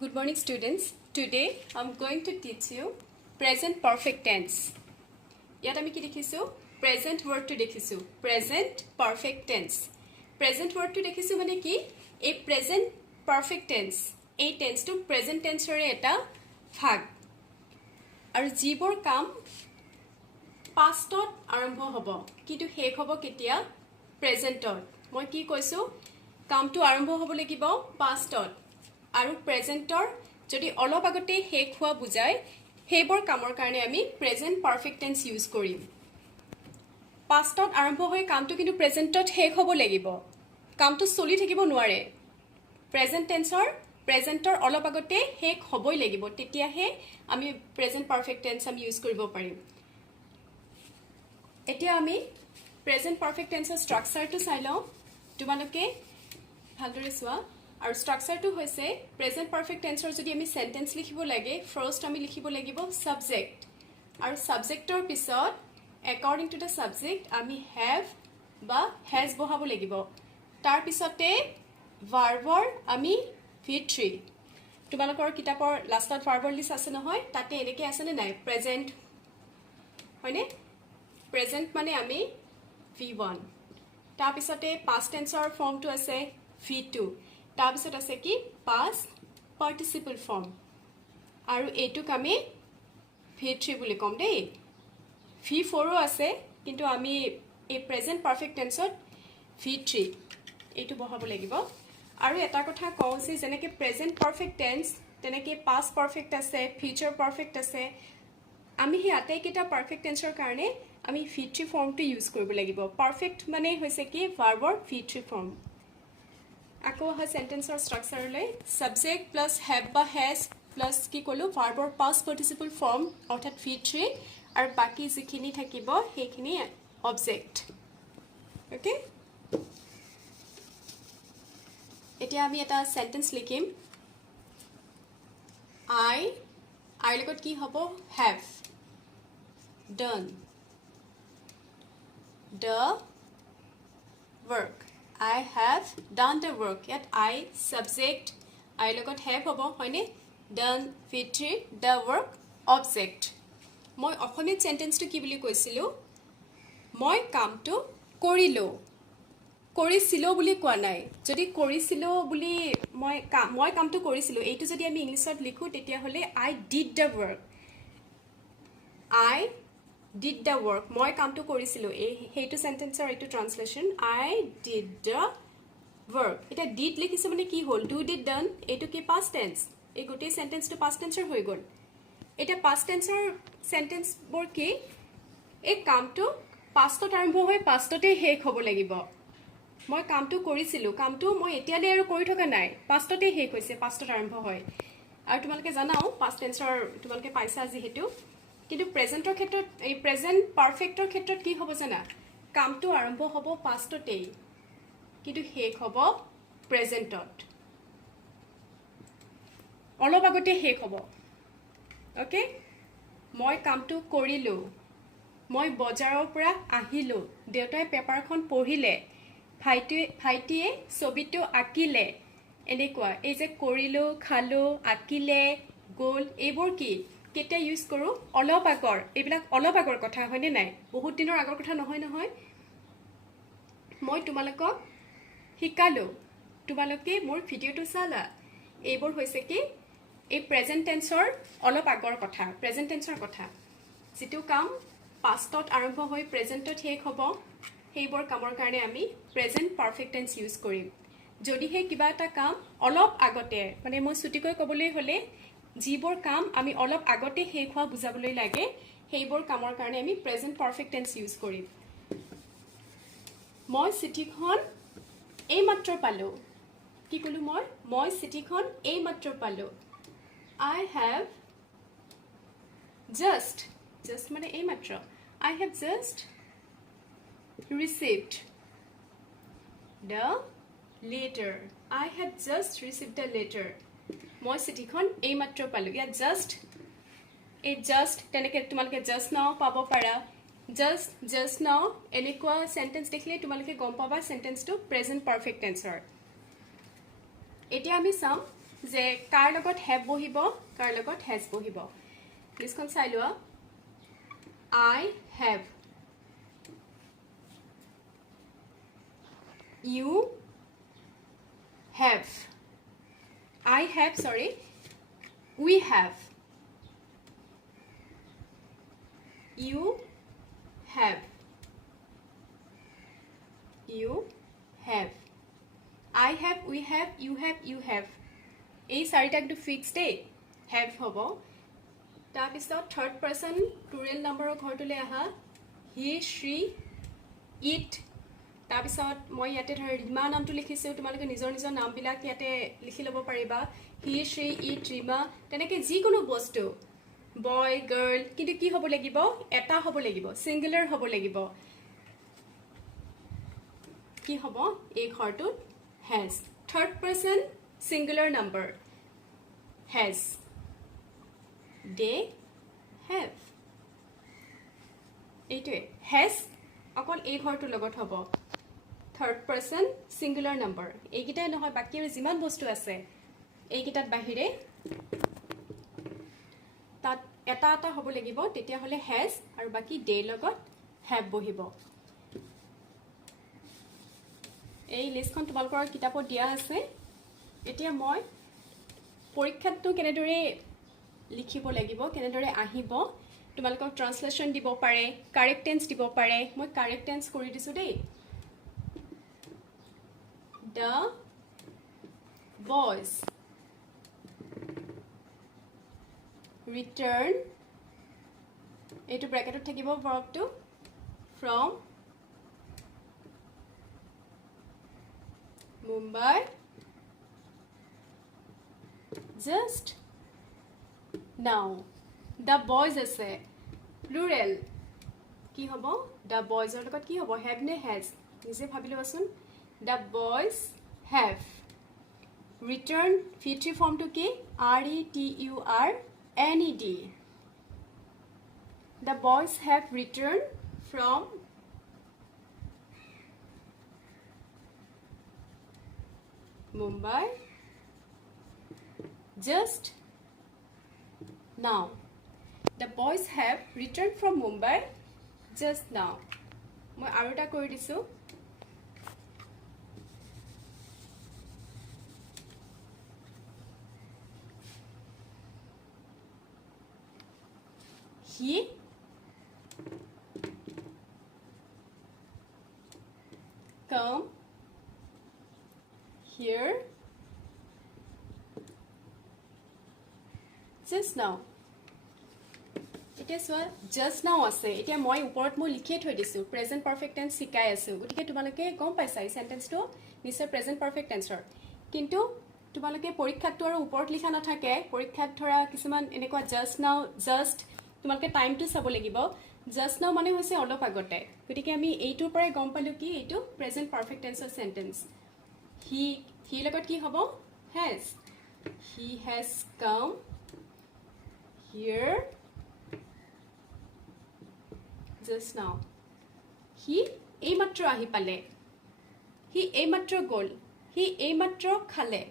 Good morning, students. Today I'm going to teach you present perfect tense. Yat ami ki dekhisu present word to dekhisu present perfect tense. Present word to dekhisu mane ki a present perfect tense. A tense to present tense ore eta bhag. Aru jibor kam past ot arambho hobo kintu hek hobo ketia present ot. Moi ki koisu kam to arambho hobo lagibo past ot. আৰু প্ৰেজেন্টৰ যদি অলপ আগতে hack হোৱা বুজায় হেবৰ কামৰ কাৰণে আমি present perfect tense use কৰিম পাষ্টত আৰম্ভ হৈ কামটো কিন্তু প্ৰেজেন্টত হেক হ'ব লাগিব কামটো চলি থাকিব নোৱাৰে প্ৰেজেন্ট টেন্সৰ প্ৰেজেন্টৰ অলপ আগতে হেক হ'বই লাগিব তেতিয়াহে আমি প্ৰেজেন্ট পাৰফেক্ট টেন্স আমি ইউজ কৰিব পাৰিম এতিয়া আমি প্ৰেজেন্ট পাৰফেক্ট টেন্সৰ ষ্ট্ৰাকচাৰটো চাই লওঁ তোমালোকে ভালদৰে চোৱা আৰু ষ্ট্ৰাকচাৰটো হৈছে প্ৰেজেন্ট পাৰফেক্ট টেন্সৰ যদি আমি সেন্টেন্স লিখিব লাগে ফাৰ্স্ট আমি লিখিব লাগিব সাবজেক্ট আৰু সাবজেক্টৰ পিছত according to the subject আমি have বা has বহাব লাগিব তাৰ পিছতে ভাৰ্বৰ আমি v3 তোমালোকৰ কিতাপৰ লাষ্টত ভাৰ্বৰ লিষ্ট আছে নহয় তাতে এনেকৈ আছে নে নাই প্ৰেজেন্ট হয়নে প্ৰেজেন্ট মানে আমি v1 তাৰ পিছতে past tenseৰ ফৰ্মটো আছে v2 তাৰ পিছত আছে কি past participle form আৰু এটুক আমি v3 বুলি কম দেই v4 আছে কিন্তু আমি এই প্ৰেজেন্ট পাৰফেক্ট টেন্সত v3 এটু বহাব লাগিব আৰু এটা কথা কওঁ যে যেনেকৈ প্ৰেজেন্ট পাৰফেক্ট টেন্স তেনেকৈ past পাৰফেক্ট আছে ফিউচাৰ পাৰফেক্ট আছে আমি হে আটাইকেইটা পাৰফেক্ট টেন্সৰ কাৰণে আমি v3 ফৰ্মটো ইউজ কৰিব লাগিব পাৰফেক্ট মানে হৈছে কি ভাৰ্বৰ v3 ফৰ্ম আকৌ হয় সেন্টেন্সৰ ষ্ট্ৰাকচাৰলৈ সাবজেক্ট প্লাস হ্যাভ বা হ্যাজ প্লাস কি কলো ভাৰ্বৰ পাষ্ট পাৰ্টিসিপল ফৰ্ম অৰ্থাৎ v3 আৰু বাকি যিখিনি থাকিব সেইখিনি অবজেক্ট ওকে এতিয়া আমি এটা সেন্টেন্স লিখিম আই লগত কি হ'ব have done the work I have done the work yet I subject I লগত have হ'ব হয়নে done v3 the work object মই অসমীয়া সেন্টেন্সটো কি বুলি কৈছিলো মই কামটো কৰিছিলো বুলি কোৱা নাই যদি কৰিছিলো বুলি মই কামটো কৰিছিলো এইটো যদি আমি ইংলিছত লিখো তেতিয়া হলে I did the work I did the work মই কামটো কৰিছিলো এইটো সেন্টেন্সৰ এইটো translation I did the work এটা did লিখিছে মানে কি হ'ল do did done এইটো কি past tense এই গোটেই সেন্টেন্সটো past tenseৰ হৈ গ'ল এটা past tenseৰ সেন্টেন্স বৰ কি এই কামটো pastত আৰম্ভ হৈ pastতে শেষ হ'ব লাগিব মই কামটো কৰিছিলো কামটো মই এতিয়ালৈ আৰু কৰি থকা নাই pastতে শেষ হৈছে pastত আৰম্ভ হয় আৰু তোমালোকে জানাও past tenseৰ তোমালোকে পাইছা যিহেতু কিন্তু প্ৰেজেন্টৰ ক্ষেত্ৰত এই প্ৰেজেন্ট পাৰফেক্টৰ ক্ষেত্ৰত কি হ'ব জানা কামটো আৰম্ভ হ'ব পাষ্টতেই কিন্তু শেষ হ'ব প্ৰেজেন্টত অলপ আগতে শেষ হ'ব ওকে মই কামটো কৰিলো মই বজাৰৰ পৰা আহিলো দেউতাই পেপাৰখন পঢ়িলে ভাইটিয়ে ছবিটো আঁকিলে এনেকুৱা এই যে কৰিলো খালো আঁকিলে গ'ল এইবোৰ কি কেতিয়া ইউজ কৰো অলপ আগৰ এইবিলাক অলপ আগৰ কথা হয়নে নাই বহুত দিনৰ আগৰ কথা নহয় মই তোমালোকক শিকালো তোমালোকে মোৰ ভিডিওটো চালা এইবোৰ হৈছে কি এই প্ৰেজেন্ট টেন্সৰ অলপ আগৰ কথা প্ৰেজেন্ট টেন্সৰ কথা যেটো কাম পাষ্টত আৰম্ভ হৈ প্ৰেজেন্টত শেষ হ'ব সেইবোৰ কামৰ কাৰণে আমি প্ৰেজেন্ট পাৰফেক্ট টেন্স ইউজ কৰিম যদিহে কিবা এটা কাম অলপ আগতে মানে মই ছুটিকৈ ক'বলৈ হলে যিবোৰ কাম আমি অলপ আগতে শেষ হোৱা বুজাবলৈ লাগে সেইবোৰ কামৰ কাৰণে আমি প্ৰেজেন্ট পাৰফেক্ট টেন্স ইউজ কৰিম মই চিঠিখন এই মাত্ৰ পালো কি কলো মই চিঠিখন এই মাত্ৰ পালো I have just মানে এই মাত্ৰ I have just received the letter I have just received the letter মই চিঠিখন এই মাত্ৰ পালো ইয়া জাস্ট তেনেকৈ তোমালোকে জাস্ট নাও পাব পাৰা জাস্ট নাও এনেকুৱা সেন্টেন্স দেখিলে তোমালোকে গম পাবা সেন্টেন্সটো প্ৰেজেন্ট পাৰফেক্ট টেন্সৰ এতিয়া আমি চাম যে কাৰ লগত have বহিব কাৰ লগত has বহিব লিষ্টখন চাই লোৱা I have you have I have sorry we have you have you have I have we have you have এই চাৰিটা কিন্তু ফিক্সড দেই have হ'ব তাৰপিছত থাৰ্ড পাৰ্সন প্লুৰেল নাম্বাৰৰ ঘৰটোলৈ আহা হি শ্ৰী ইট তাৰপিছত মই ইয়াতে ধৰ ৰীমা নামটো লিখিছোঁ তোমালোকে নিজৰ নিজৰ নামবিলাক ইয়াতে লিখি ল'ব পাৰিবা হি শ্ৰী ইট ৰীমা তেনেকৈ যিকোনো বস্তু বয় গাৰ্ল কিন্তু কি হ'ব লাগিব এটা হ'ব লাগিব ছিংগুলাৰ হ'ব লাগিব কি হ'ব এই ঘৰটোত has third person singular number has they have এইটোৱে has অকল এই ঘৰটোৰ লগত হ'ব third person singular number এইকেইটাই নহয় বাকী আৰু যিমান বস্তু আছে এইকেইটাত বাহিৰে তাত এটা এটা হ'ব লাগিব তেতিয়াহ'লে has আৰু বাকী they লগত have বহিব এই লিষ্টখন তোমালোকৰ কিতাপত দিয়া আছে এতিয়া মই পৰীক্ষাটো কেনেদৰে লিখিব লাগিব কেনেদৰে আহিব তোমালোকক ট্ৰান্সলেচন দিব পাৰে কাৰেক্ট টেন্স দিব পাৰে মই কাৰেক্ট টেন্স কৰি দিছোঁ দেই the boys return এইটো ব্ৰেকেটত থাকিব ভাৰ্বটো from Mumbai just now the boys আছে plural কি হ'ব the boys ৰ লগত কি হ'ব have নে has নিজে ভাবি লোৱাচোন the boys have return future form to কি returned the boys have returned from Mumbai just now the boys have returned from Mumbai just now মই আৰু এটা কৰি দিছোঁ he come here just now এতিয়া চোৱা just now আছে এতিয়া মই ওপৰত মই লিখিয়ে থৈ দিছোঁ প্ৰেজেন্ট পাৰফেক্ট টেন্স শিকাই আছোঁ গতিকে তোমালোকে গম পাইছা এই সেন্টেন্সটো নিশ্চয় প্ৰেজেন্ট পাৰফেক্ট টেন্সৰ কিন্তু তোমালোকে পৰীক্ষাটো আৰু ওপৰত লিখা নাথাকে পৰীক্ষাত ধৰা কিছুমান এনেকুৱা just now just তোমালোকে টাইমটো চাব লাগিব just now মানে হৈছে অলপ আগতে গতিকে আমি এইটোৰ পৰাই গম পালোঁ কি এইটো প্ৰেজেন্ট পাৰফেক্ট টেন্সৰ সেন্টেন্স he লগত কি হ'ব has he has come here just now he এইমাত্ৰ আহি পালে he এইমাত্ৰ গ'ল he এইমাত্ৰ খালে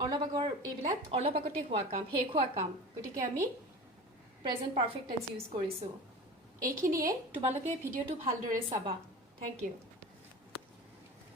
অলপ আগৰ এইবিলাক অলপ আগতে হোৱা কাম শেষ হোৱা কাম গতিকে আমি প্ৰেজেন্ট পাৰফেক্ট টেন্স ইউজ কৰিছোঁ এইখিনিয়ে তোমালোকে ভিডিঅ'টো ভালদৰে চাবা থ্যাংক ইউ